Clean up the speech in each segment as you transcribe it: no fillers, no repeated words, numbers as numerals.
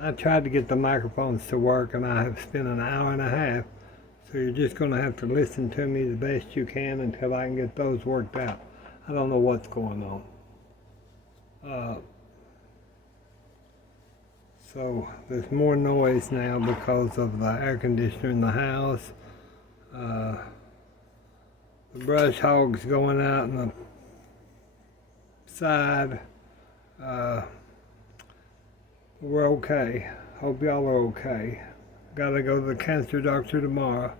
I tried to get the microphones to work, and I have spent an hour and a half. So you're just going to have to listen to me the best you can until I can get those worked out. I don't know what's going on. So there's more noise now because of the air conditioner in the house. The brush hog's going out in the side. We're okay. Hope y'all are okay. Gotta go to the cancer doctor tomorrow.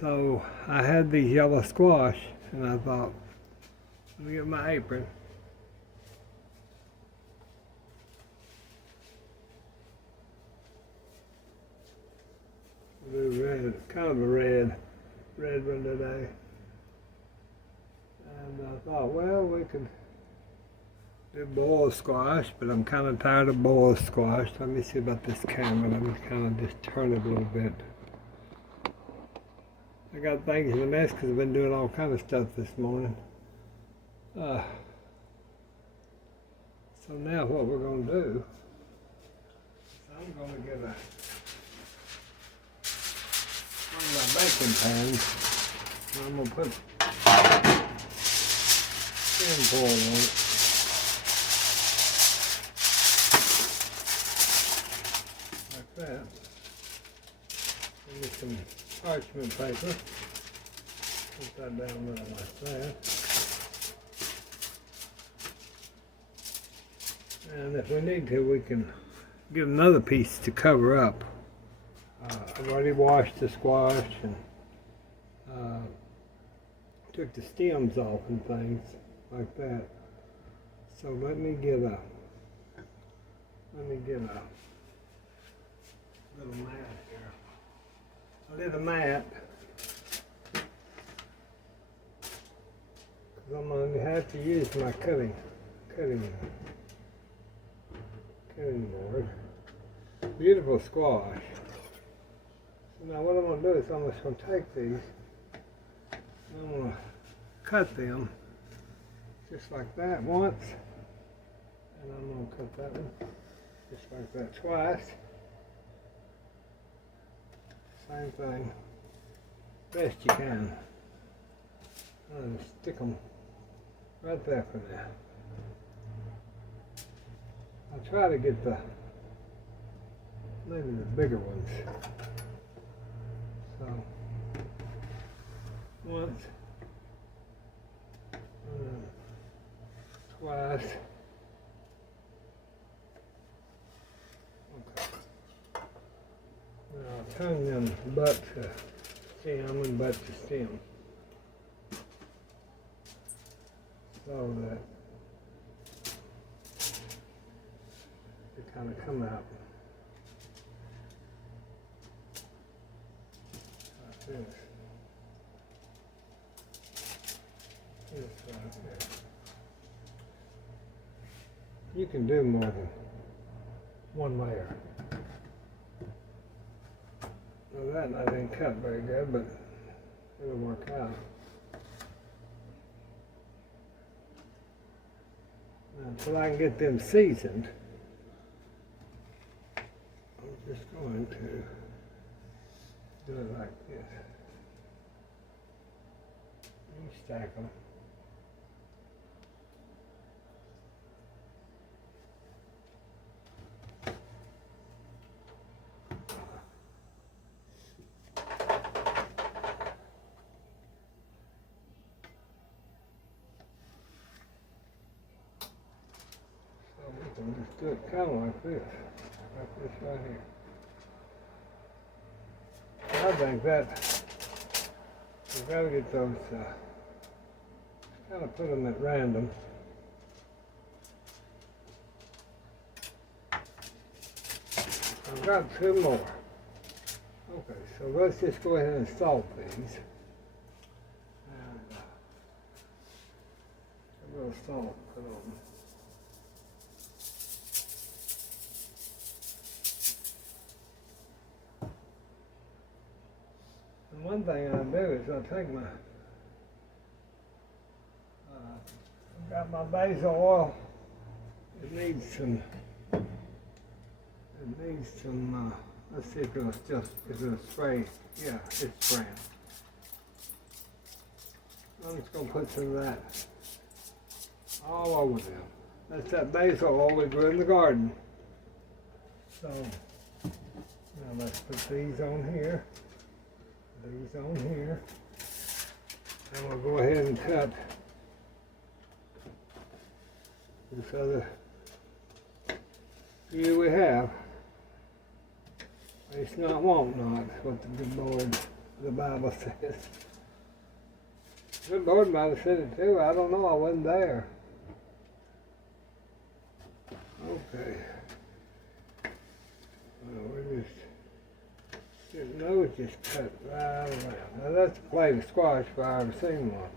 So I had these yellow squash, and I thought, let me get my apron. Red, kind of a red one today. And I thought, well, we could do boiled squash, but I'm kind of tired of boiled squash. Let me see about this camera. Let me kind of just turn it a little bit. I got things in a mess because I've been doing all kind of stuff this morning. So now what we're going to do, I'm going to get one of my baking pans, and I'm going to put tin foil on it. Like that. Give me some parchment paper. Put that down there like that. And if we need to, we can get another piece to cover up. I've already washed the squash and took the stems off and things like that. So let me get a little mat here. I did a mat because I'm going to have to use my cutting board. Beautiful squash. So now what I'm going to do is I'm just going to take these and I'm going to cut them just like that once, and I'm going to cut that one just like that twice. Same thing, best you can. And stick them right there for now. I'll try to get maybe the bigger ones. So, once, and then twice. Okay. Now I'll turn them butt to stem and butt to stem. So that they kind of come out like this. This right there. You can do more than one layer. Now that I didn't cut very good, but it'll work out. Now, until I can get them seasoned, I'm just going to do it like this. You stack them. So we can just do it kind of like this right here. I think that we've got to get those, kind of put them at random. I've got two more. Okay, so let's just go ahead and salt these. And a little salt put on. And one thing I do is I take my, I've got my basil oil. It needs some, It needs some, let's see if it'll spray. Yeah, it's spraying. I'm just going to put some of that all over them. That's that basil oil we grew in the garden. So, now let's put these on here. These on here. And we'll go ahead and cut this other few we have. It's not, won't not, what the good Lord, the Bible says. The good Lord might have said it too. I don't know. I wasn't there. Okay. Well, we're just, his nose just cut right around. Now that's a plate of squash if I ever seen one.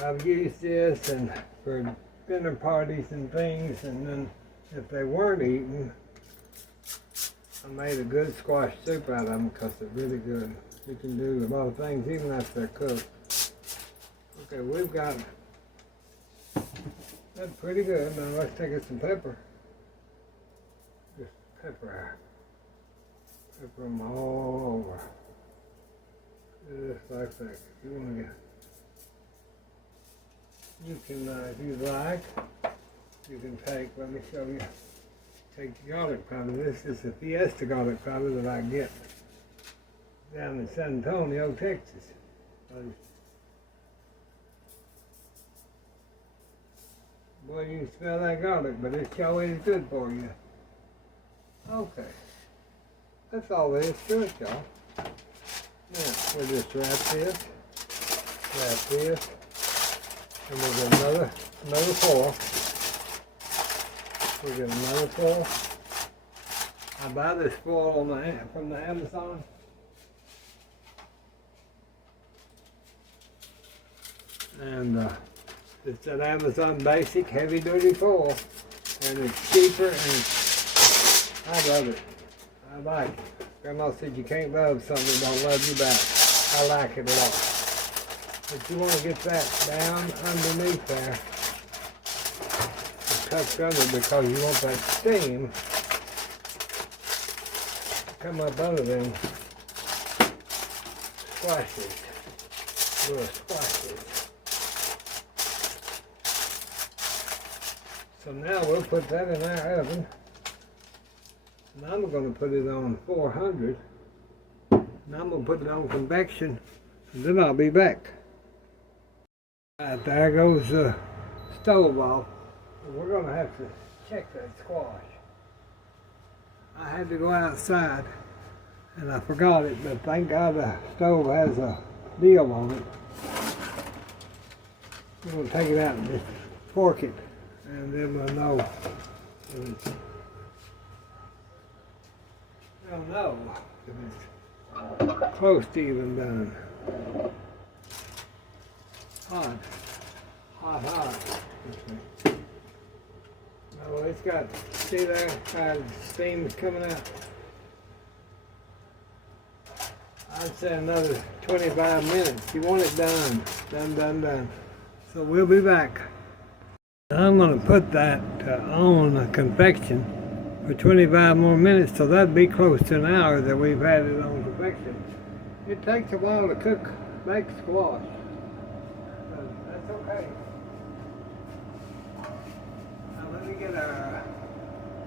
I've used this and for dinner parties and things, and then if they weren't eaten, I made a good squash soup out of them because they're really good. You can do a lot of things even after they're cooked. Okay, we've got that pretty good. Now let's take some pepper. Just pepper them all over. Just like that. If you want to get, you can, if you like, you can take, let me show you, take the garlic powder. This is the Fiesta garlic powder that I get down in San Antonio, Texas. Boy, you can smell that garlic, but it sure is good for you. Okay. That's all there is to it, y'all. Now, we'll just wrap this, and we'll get another foil. We'll get another foil. I buy this foil from the Amazon. And it's an Amazon basic heavy duty foil, and it's cheaper, and I love it. I like it. Grandma said you can't love something that don't love you back. I like it a lot. But you want to get that down underneath there, and tucked under, because you want that steam to come up under them squashes, little squashes. So now we'll put that in our oven. And I'm going to put it on 400. And I'm going to put it on convection. And then I'll be back. Alright, there goes the stove off. We're going to have to check that squash. I had to go outside and I forgot it, but thank God the stove has a deal on it. We're going to take it out and just fork it, and then we'll know if it's, we'll know if it's close to even done. Hot. Oh, it's got, see there, how the steam is coming out? I'd say another 25 minutes. You want it done. Done. So we'll be back. I'm going to put that on convection for 25 more minutes, so that'd be close to an hour that we've had it on convection. It takes a while to make squash. That's okay. Now let me get a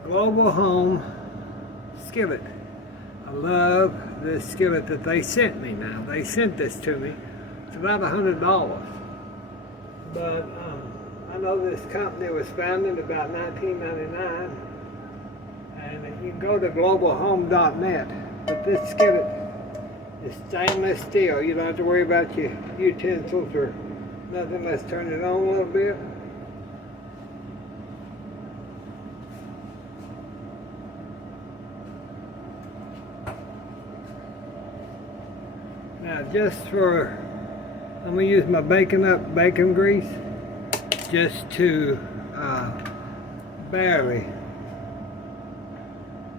Global Home skillet. I love this skillet that they sent me now. They sent this to me. It's about $100. But I know this company was founded about 1999. And you can go to globalhome.net. But this skillet is stainless steel. You don't have to worry about your utensils or nothing. Let's turn it on a little bit. Now just for, I'm going to use my bacon grease just to barely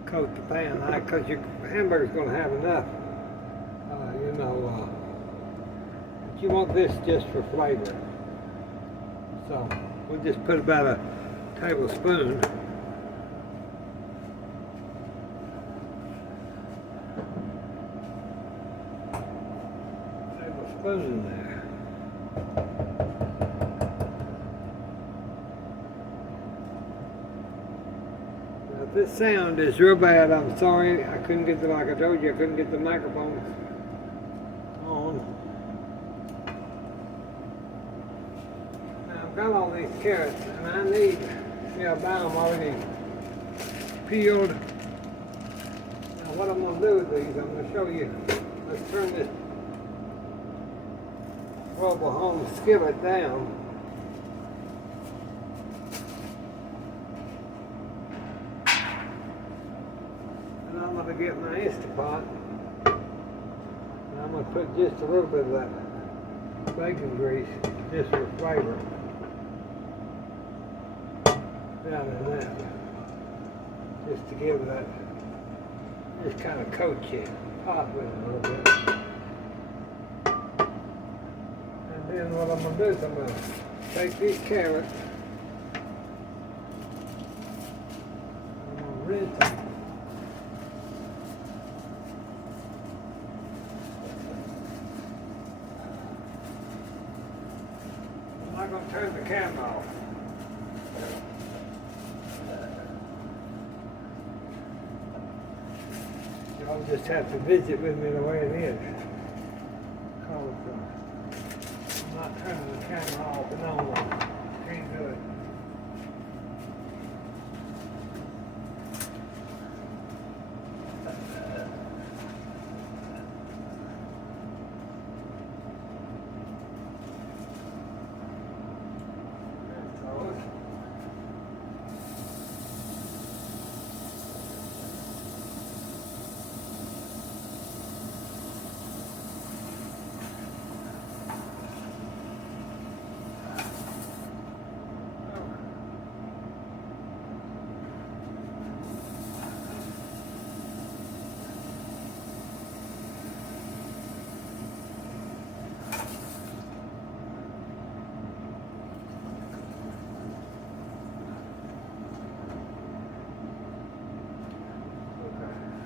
coat the pan, because your hamburger's going to have enough, but you want this just for flavor. So we'll just put about a tablespoon. Tablespoon in there. Now, if this sound is real bad, I'm sorry. I couldn't get the, like I told you, I couldn't get the microphone on. Now I've got all these carrots, and I need, see, I buy them already peeled. Now what I'm going to do with these, I'm going to show you. Let's turn this mobile home skillet down. And I'm going to get my Instapot. And I'm going to put just a little bit of that bacon grease, just for flavor, down in that. Just to give that, just kind of coat your pot with it a little bit. And then what I'm going to do is I'm going to take these carrots, I'm going to rinse them. I'm not going to turn the camera off. Y'all just have to visit with me the way it is. Because I'm not turning the camera off and on. Can't do it.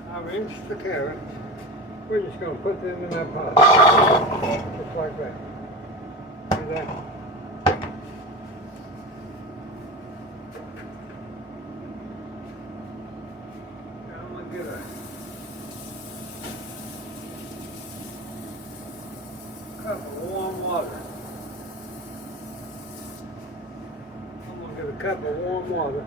I rinsed the carrots. We're just going to put them in that pot. Just like that. See that? Now I'm going to get a cup of warm water. I'm going to get a cup of warm water.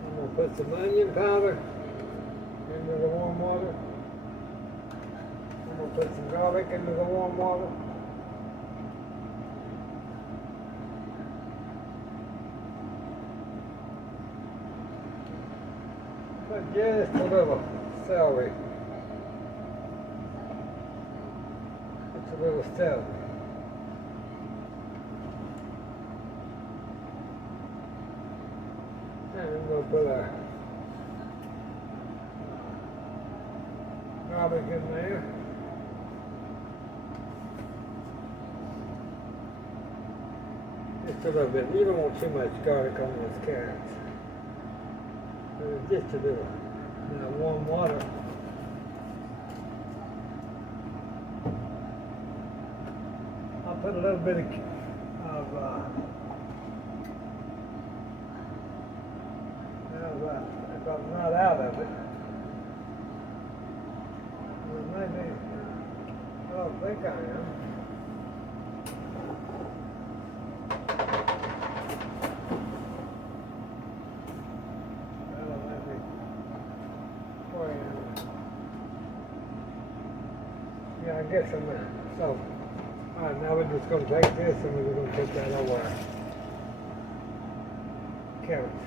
I'm going to put some onion powder into the warm water. I'm going to put some garlic into the warm water. Put just a little celery. Just a little celery. And we're going to put our garlic in there. Just a little bit. You don't want too much garlic on those carrots. Just a little. Now warm water. I'll put a little bit of if I'm not out of it, well, maybe, I don't think I am. Well, maybe, where am I? Yeah, I guess I'm not. So, alright, now we're just going to take this and we're going to put that over our carrots.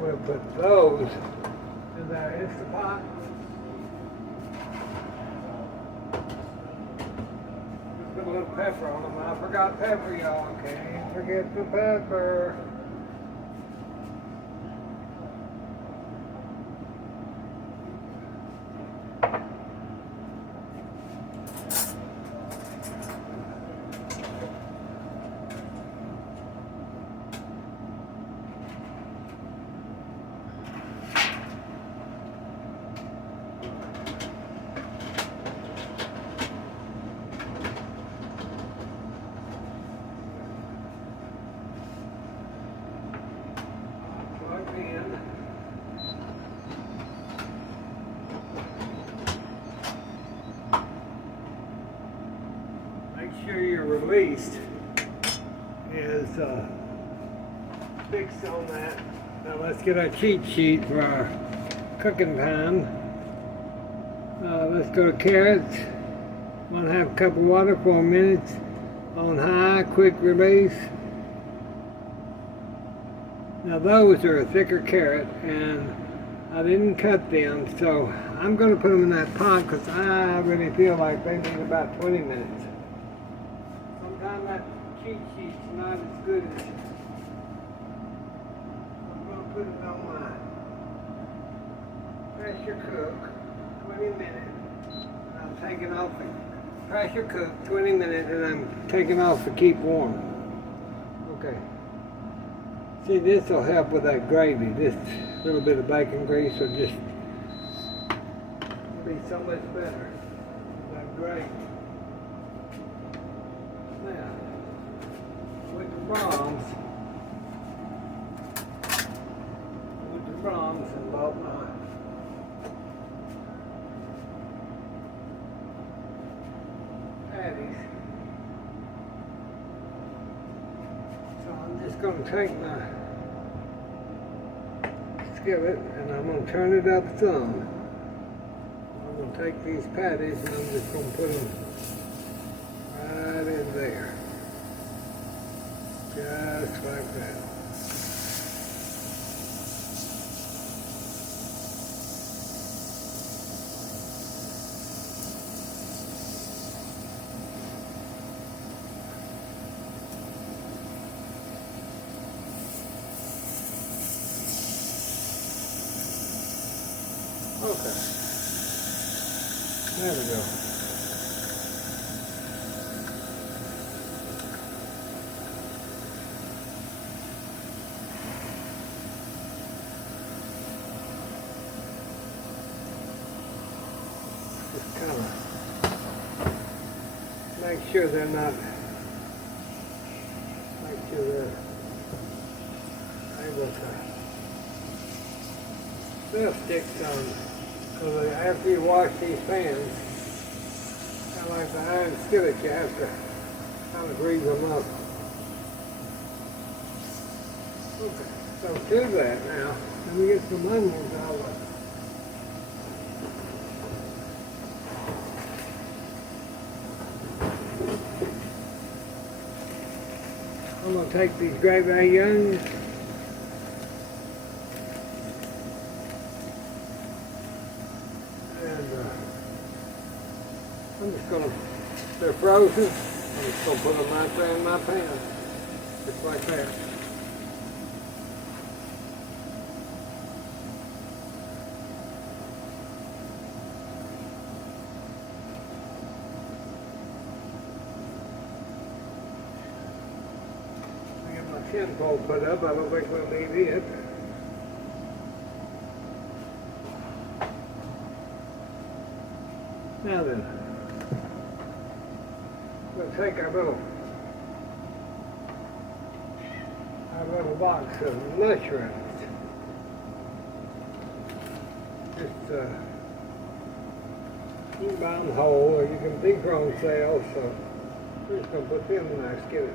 We'll put those in our Instapot. Just put a little pepper on them. I forgot pepper, y'all. Can't forget the pepper. released is fixed on that. Now let's get our cheat sheet for our cooking time. Let's go to carrots. 1/2 cup of water, 4 minutes on high, quick release. Now those are a thicker carrot, and I didn't cut them, so I'm going to put them in that pot because I really feel like they need about 20 minutes. Sometimes that cheat sheet's not as good as I'm going to put it on my pressure cook, 20 minutes, and I'm taking off the pressure cook 20 minutes, and I'm taking off to keep warm. Okay. See, this will help with that gravy. This little bit of bacon grease will just be so much better. That gravy. Now, with the Brahms and both my patties. So I'm just going to take my skillet and I'm going to turn it up some. I'm going to take these patties and I'm just going to put them right in there. Just like that. Okay, there we go. Just kind of make sure they're able to, they'll stick on. So after you wash these pans, kind of like the iron skillet, you have to kind of grease them up. Okay, so do that now. Let me get some onions out of it. I'm going to take these gravy onions. I'm just going to, they're frozen, I'm just going to put them right there in my pan, just like that. I get my tin foil put up, I don't think we'll need it. Now then. We'll take our little box of mushrooms. Just you can buy them whole, or you can deep on sale. So we're just gonna put them in our skillet.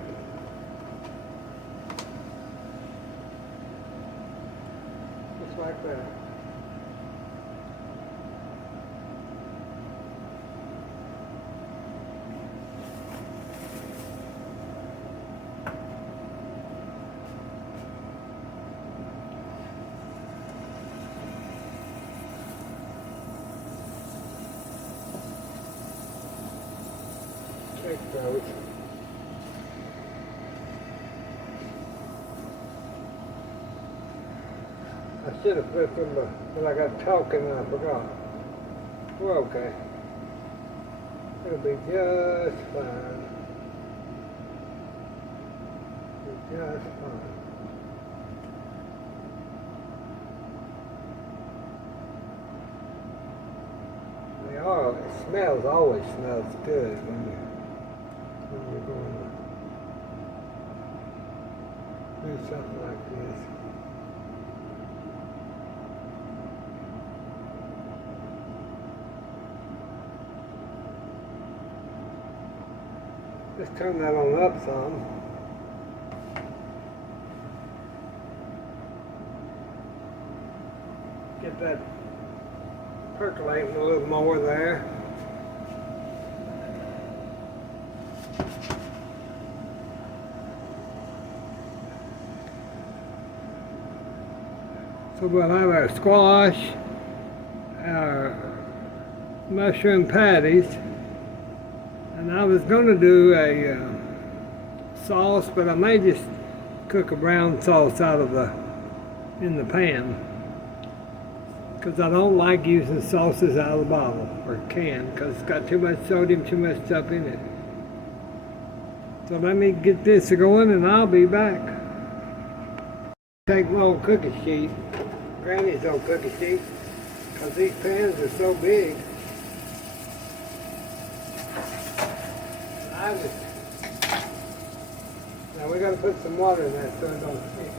Just like that. Take those. I should have put them, but I got talking and I forgot. We're okay. It'll be just fine. It'll be just fine. The oil, it smells, always smells good when you're going to do something like this. Just turn that on up some. Get that percolating a little more there. So we'll have our squash, our mushroom patties, and I was going to do a sauce, but I may just cook a brown sauce out of in the pan, because I don't like using sauces out of the bottle or can, because it's got too much sodium, too much stuff in it. So let me get this going and I'll be back. Take my old cookie sheet, Granny's old cookie sheet, because these pans are so big. Now we got to put some water in that so it don't stick.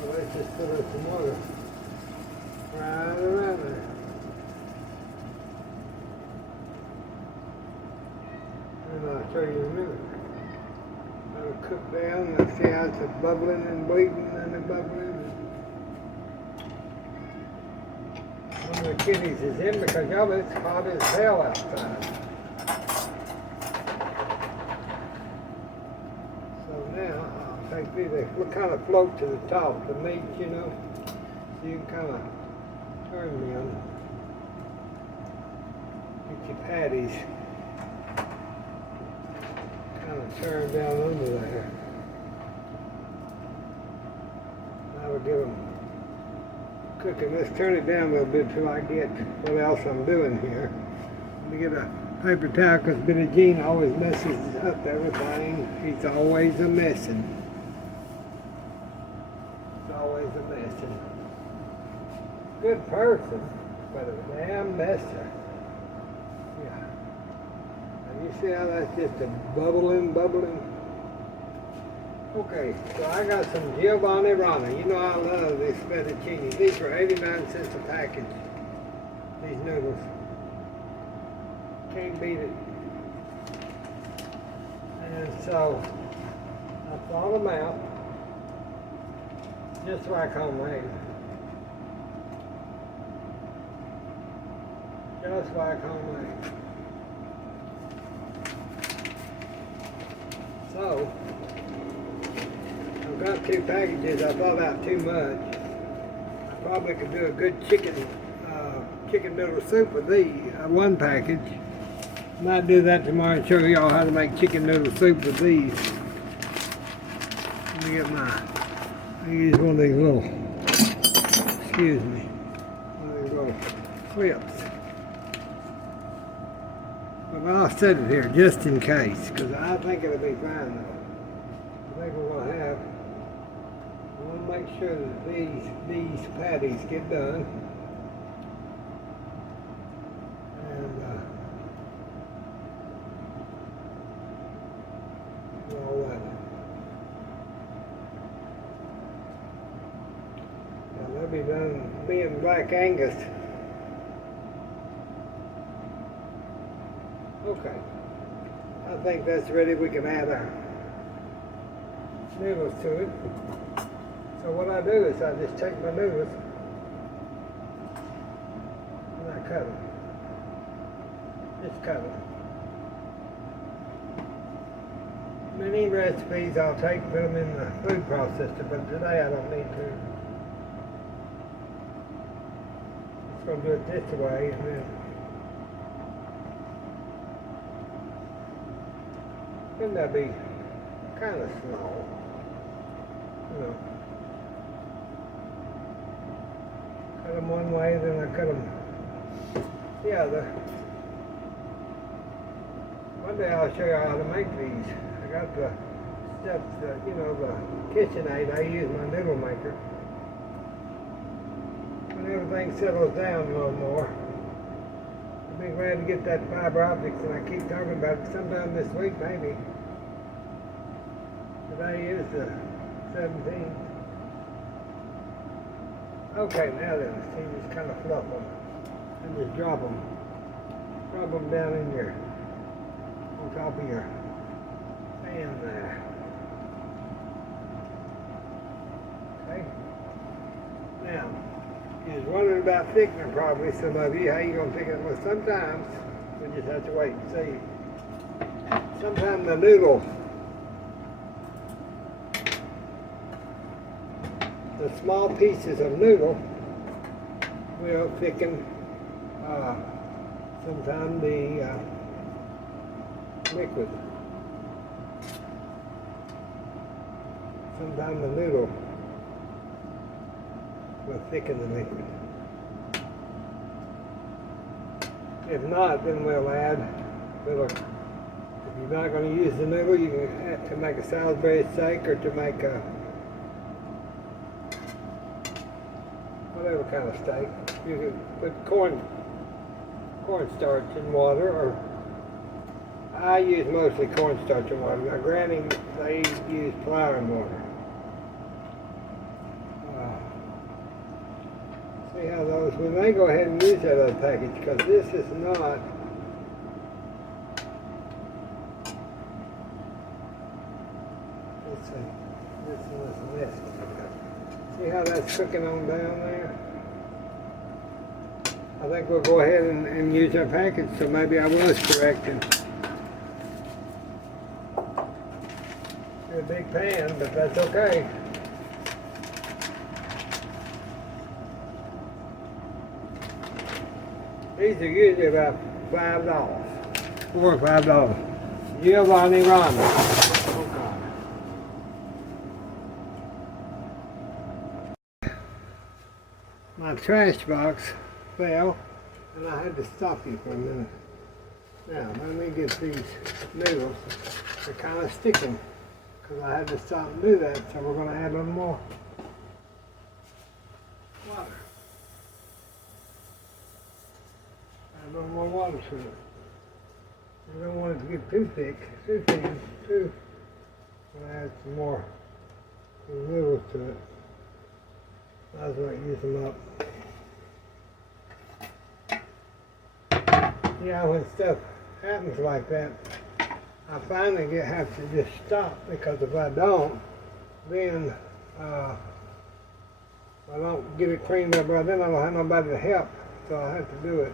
So let's just put in some water right around there. And I'll show you in a minute. It'll cook down and see how it's bubbling and bleeding and bubbling. One of the kitties is in because y'all, it's hot as hell outside. So now I'll take these, they kind of float to the top, the meat, you know, so you can kind of turn them. Get your patties kind of turn down under there. I would give them cooking. Let's turn it down a little bit till I get what else I'm doing here. Let me get a paper towel because Billie Jean always messes up everything. He's always a messing. He's always a messing. Good person, but a damn messer. Yeah. And you see how that's just a bubbling. Okay, so I got some Giovanni Rana. You know I love these fettuccine. These are 89 cents a package. These noodles. Can't beat it. And so I thought them out. Just like homemade. Just like homemade. So I've got 2 packages. I thought out too much. I probably could do a good chicken noodle soup with these, 1 package. Might do that tomorrow and show y'all how to make chicken noodle soup with these. Let me get I use one of these little, excuse me, one of these little clips. But I'll set it here just in case, because I think it'll be fine though. I think we're going to have, I want to make sure that these patties get done. And all that. Now they'll be done being Black Angus. Okay. I think that's ready. We can add our noodles to it. So what I do is I just take my noodles and I cut them. Just cut them. Many recipes I'll take and put them in the food processor, but today I don't need to. Just going to do it this way and then wouldn't that be kind of small? You know. Cut them one way, then I cut them the other. One day I'll show you how to make these. I got the stuff, you know, the KitchenAid. I use my noodle maker. When everything settles down a little more, I'll be glad to get that fiber optics, and I keep talking about it sometime this week, maybe. Today is the 17th. Okay, now then, see, just kind of fluff them. and just drop them down in your, on top of your pan there. Okay. Now, you're wondering about thickener probably, some of you, how you gonna thicken it? Well, sometimes we just have to wait and see. Sometimes the noodle, the small pieces of noodle will thicken sometimes the liquid. Sometimes the noodle will thicken the liquid. If not, then we'll add little. If you're not going to use the noodle, you can add to make a Salisbury steak or to make a whatever kind of steak. You can put cornstarch in water, or I use mostly cornstarch in water. Now, granted, they use flour in water. See how those, we may go ahead and use that other package because this is not this was missed. See how that's cooking on down there? I think we'll go ahead and use our package, so maybe I was correct. It's a big pan, but that's okay. These are usually about $5, $4 or $5. Giovanni ramen. Oh God. My trash box fell, and I had to stop you for a minute. Now, let me get these noodles. They're kind of sticking, because I had to stop and do that, so we're going to add a little more water. Add a little more water to it. You don't want it to get too thick, too thin, too. I'm going to add some more noodles to it. Might as well use them up. Yeah, when stuff happens like that, I finally have to just stop, because if I don't, then I don't get it cleaned up right then. I don't have nobody to help, so I have to do it.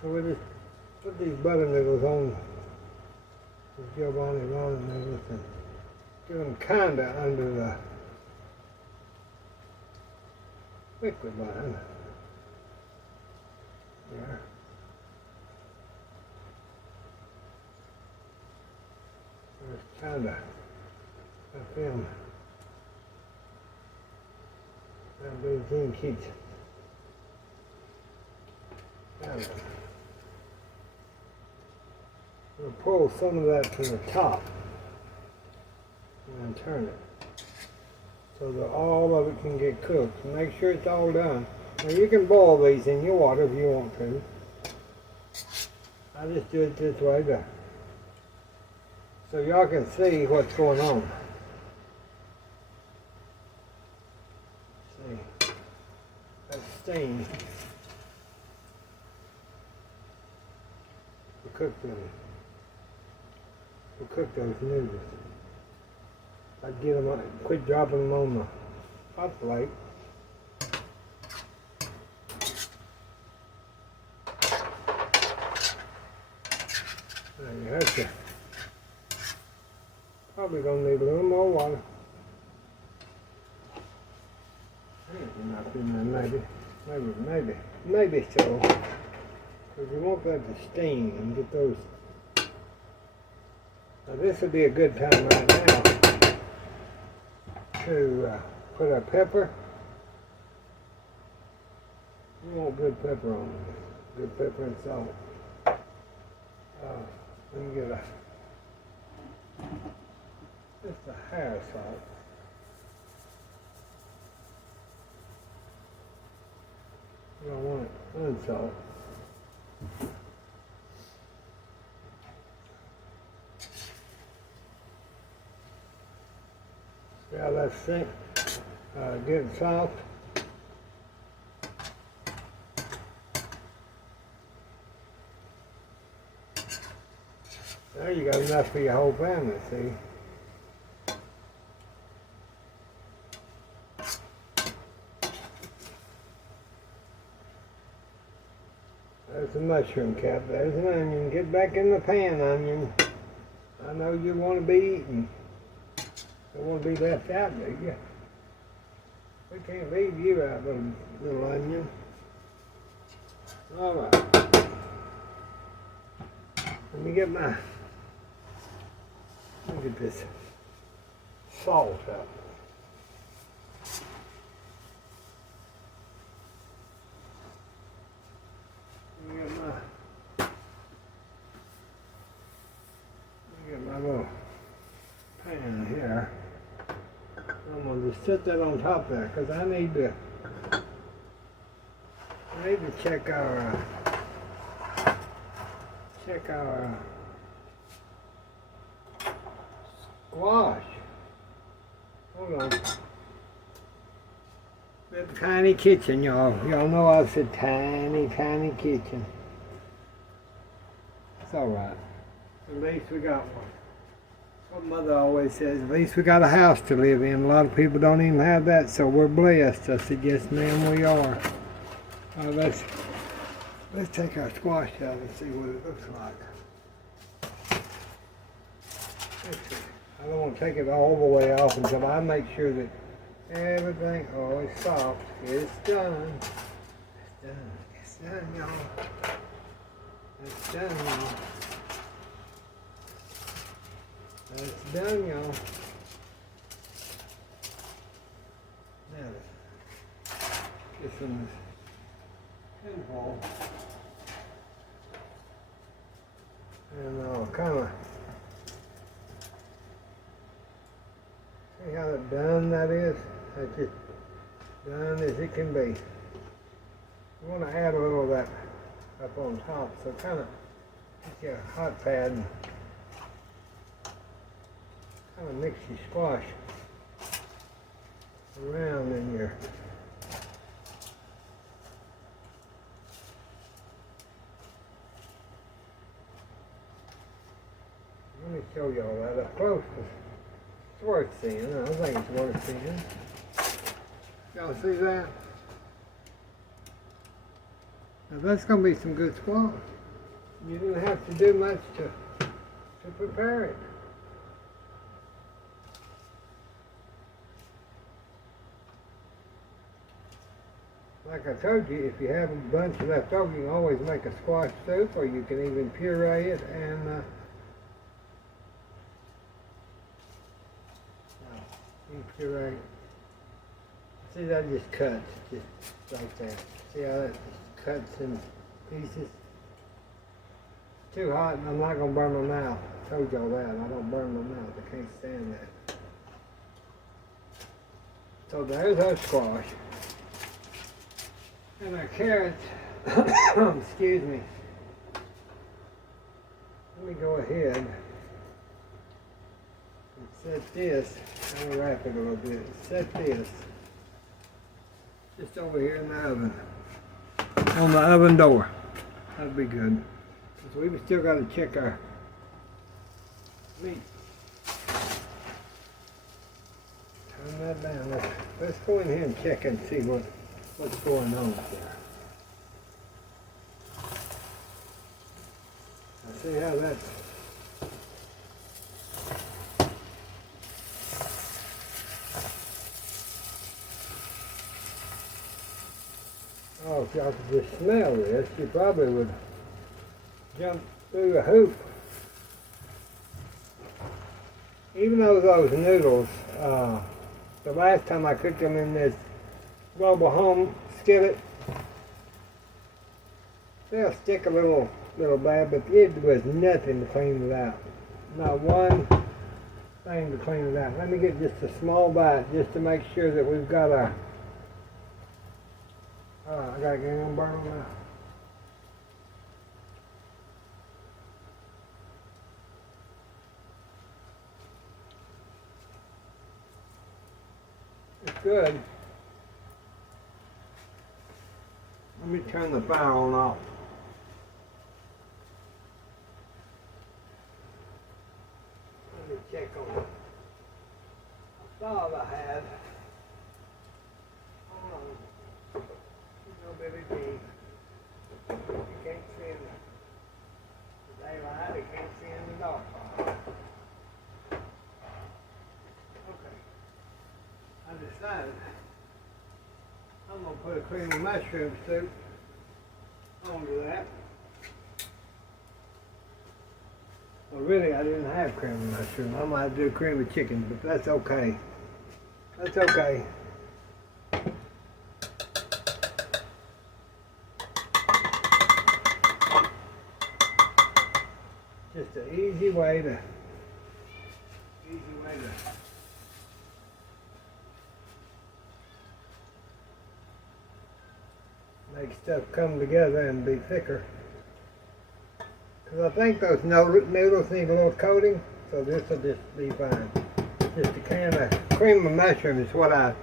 So we just put these butter noodles on, these Giovanni ramen noodles, and get them kinda under the liquid line. There. Just kinda let them, that routine keeps kinda. We'll pull some of that to the top and then turn it so that all of it can get cooked. Make sure it's all done. Now you can boil these in your water if you want to. I just do it this way so y'all can see what's going on. See, that steam will cook them. We'll cook those noodles. I'd get them, quit dropping them on the hot plate. Now you have to, probably gonna need a little more water. Not in there, maybe so. Because you want that to steam and get those. Now this would be a good time right now to put a pepper. You want good pepper on this. Good pepper and salt. Let me get just a hair of salt. You don't want it unsalt. Yeah, that's thick, getting soft. There you got enough for your whole family, see? There's a mushroom cap. There's an onion. Get back in the pan, onion. I know you want to be eaten. Don't want to be left out, do you? We can't leave you out, little onion. All right. Let me get my, look at this salt out. Let me get my little pan here. I'm going to just set that on top there because I need to check our squash. Hold on. That tiny kitchen, y'all. Y'all know I've said tiny kitchen. It's alright. At least we got one. What Mother always says, at least we got a house to live in. A lot of people don't even have that, so we're blessed. I said, yes ma'am, we are. Let's take our squash out and see what it looks like. I don't want to take it all the way off until I make sure that everything, oh, it's soft. It's done. It's done. It's done, y'all. It's done, y'all. It's done, y'all. Now, get some of this pinhole. And I'll kind of see how done that is. That's just done as it can be. You want to add a little of that up on top, so kind of get your hot pad and kind of mix your squash around in your let me show y'all that up close. It's worth seeing. I think it's worth seeing. Y'all see that? Now that's going to be some good squash. You didn't have to do much to prepare it. Like I told you, if you have a bunch left over, you can always make a squash soup, or you can even puree it and puree. See, that just cuts, just like that. See how that just cuts in pieces? Too hot, and I'm not going to burn my mouth. I told y'all that. I don't burn my mouth. I can't stand that. So there's our squash. And our carrots, excuse me. Let me go ahead and set this. I'll wrap it a little bit. Set this just over here in the oven. On the oven door. That'd be good. Because we've still got to check our meat. Turn that down. Let's go in here and check and see what's going on there. I see how that's. Oh, if y'all could just smell this, you probably would jump through a hoop. Even though those noodles, the last time I cooked them in this global home skillet, they'll stick a little bad, but it was nothing to clean it out. Not one thing to clean it out. Let me get just a small bite just to make sure that we've got our. I gotta get on burn now. It's good. Let me turn the fire on off. check on I thought I had. No Billy Jean. You can't see in the daylight, you can't see in the dark. Okay. I decided I'm gonna put a cream of mushroom soup onto that. Well, really, I didn't have cream of mushroom. I might do cream of chicken, but that's okay. That's okay. Just an easy way to make stuff come together and be thicker. Because I think those noodles need a little coating, so this will just be fine. Just a can of cream of mushroom is what I'd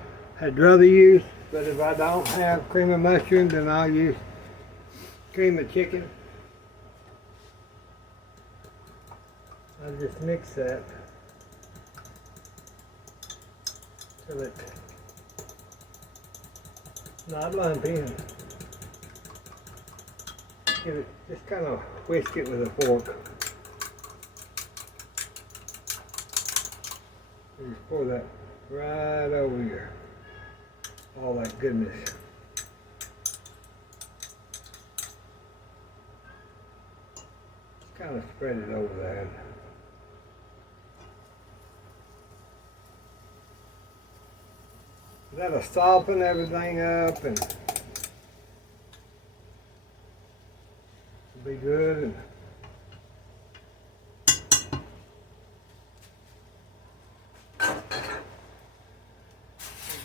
rather use, but if I don't have cream of mushroom, then I'll use cream of chicken. I'll just mix that till it's not lumpy, and give it, just kind of whisk it with a fork. And just pour that right over here. All that goodness. Kind of spread it over there. That'll soften everything up and be good. And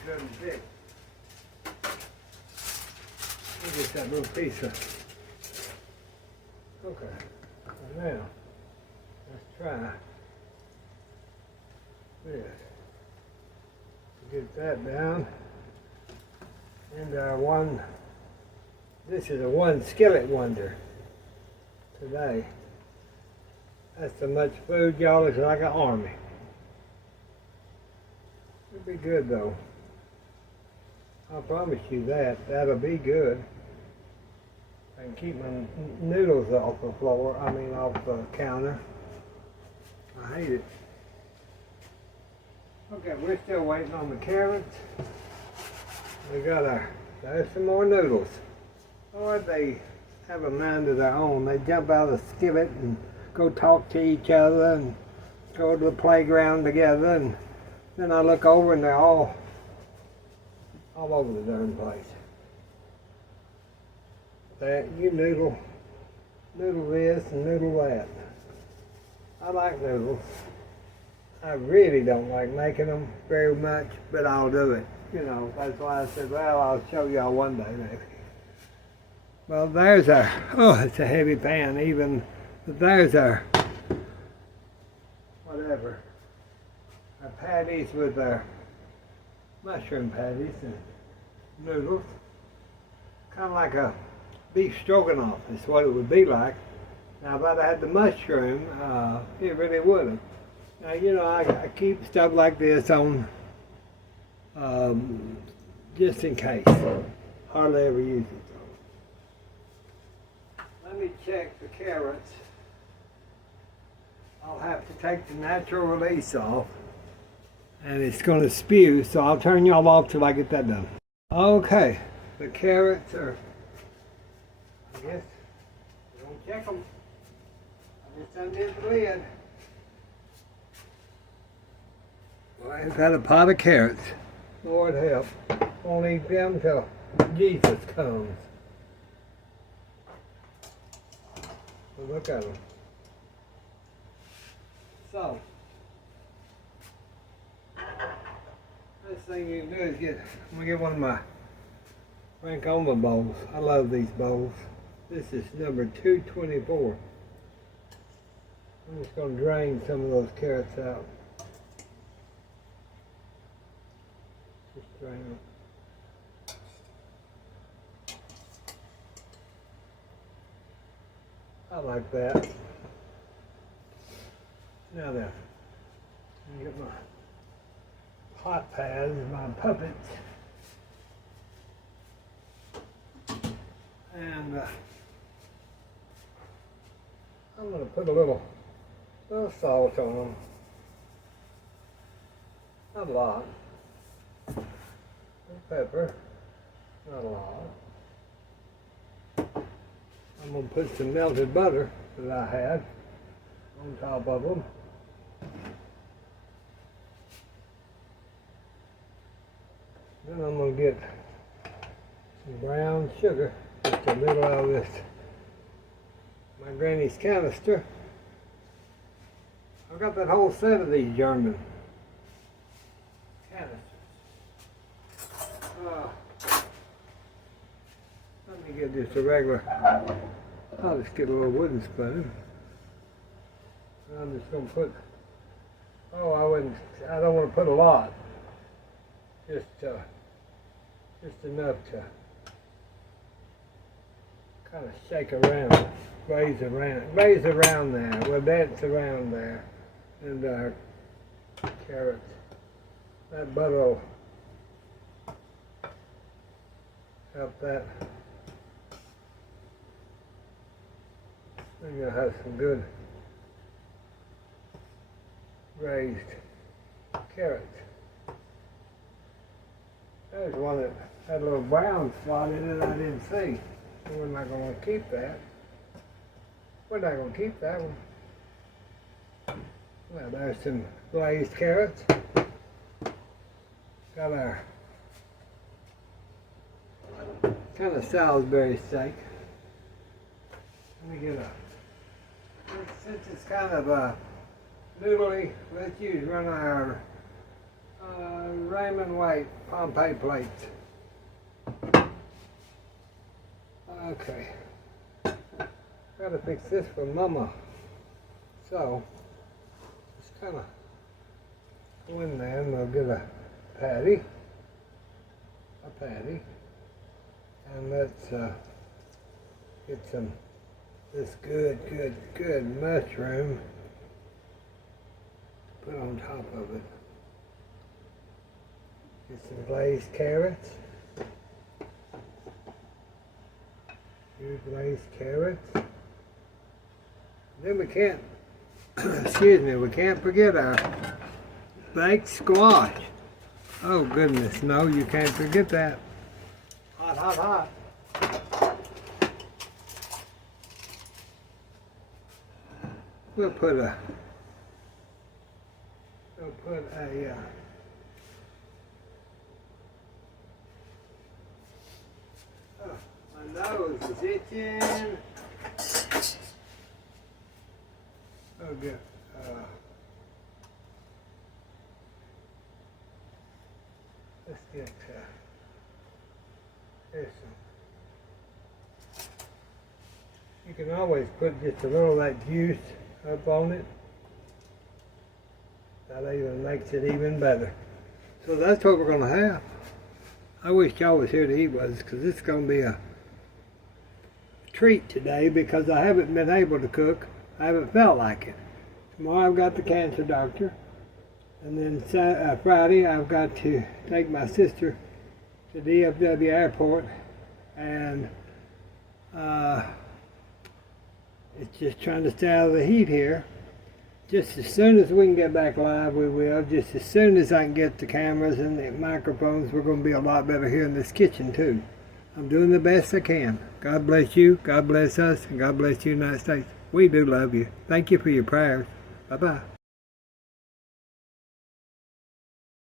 good and thick. Let me get that little piece of. Okay. So now let's try this. Get that down. And our one. This is a one skillet wonder today. That's so much food, y'all. It's like an army. It'll be good though. I promise you that. That'll be good. I can keep my noodles off the floor. I mean off the counter. I hate it. Okay, we're still waiting on the carrots. We got there's some more noodles. Or they have a mind of their own. They jump out of the skillet and go talk to each other and go to the playground together, and then I look over and they're all over the darn place. That you noodle this and noodle that. I like noodles. I really don't like making them very much, but I'll do it. You know, that's why I said, well, I'll show y'all one day maybe. Well, there's our, oh, it's a heavy pan even, but there's our, whatever, our patties with our mushroom patties and noodles. Kind of like a beef stroganoff is what it would be like. Now, if I'd had the mushroom, it really wouldn't. Now, you know, I keep stuff like this on just in case. Hardly ever use it. Let me check the carrots. I'll have to take the natural release off. And it's going to spew, so I'll turn y'all off till I get that done. Okay, the carrots are, I guess, we're going to check them. I just undid the lid. Well, I've got a pot of carrots. Lord help. Won't eat them till Jesus comes. So look at them. So, first thing you can do is I'm going to get one of my Frankoma bowls. I love these bowls. This is number 224. I'm just going to drain some of those carrots out. Just drain them. I like that. Now then, Get my hot pads, my puppets. And I'm going to put a little salt on them. Not a lot. Pepper. Not a lot. I'm going to put some melted butter that I had on top of them. Then I'm going to get some brown sugar, just a little of this, my granny's canister. I've got that whole set of these German canisters. Let me get just a regular, I'll just get a little wooden spoon. And I'm just going to put, I don't want to put a lot. Just enough to kind of shake around, glaze around there. We'll dance around there. And carrots. That butter will help that. And you'll have some good raised carrots. There's one that had a little brown spot in it I didn't see. We're not going to keep that. We're not going to keep that one. Well, there's some glazed carrots. Got our kind of Salisbury steak. Let me get since it's kind of noodly, let's run our Raymond White Pompeii plates. Okay. Gotta fix this for Mama. So, just kind of go in there and we'll get a patty. And let's get some this good mushroom to put on top of it. Get some glazed carrots. Here's glazed carrots. Then we can't, excuse me, we can't forget our baked squash. Oh goodness, no, you can't forget that. Hot, hot, hot. We'll put a my nose is itching. Oh good. Let's get here's some. You can always put just a little of that juice up on it. That even makes it even better. So that's what we're going to have. I wish y'all was here to eat with us, because it's going to be a treat today, because I haven't been able to cook. I haven't felt like it. Tomorrow I've got the cancer doctor. And then Friday I've got to take my sister to DFW airport. And it's just trying to stay out of the heat here. Just as soon as we can get back live, we will. Just as soon as I can get the cameras and the microphones, we're going to be a lot better here in this kitchen too. I'm doing the best I can. God bless you, God bless us, and God bless the United States. We do love you. Thank you for your prayers. Bye-bye.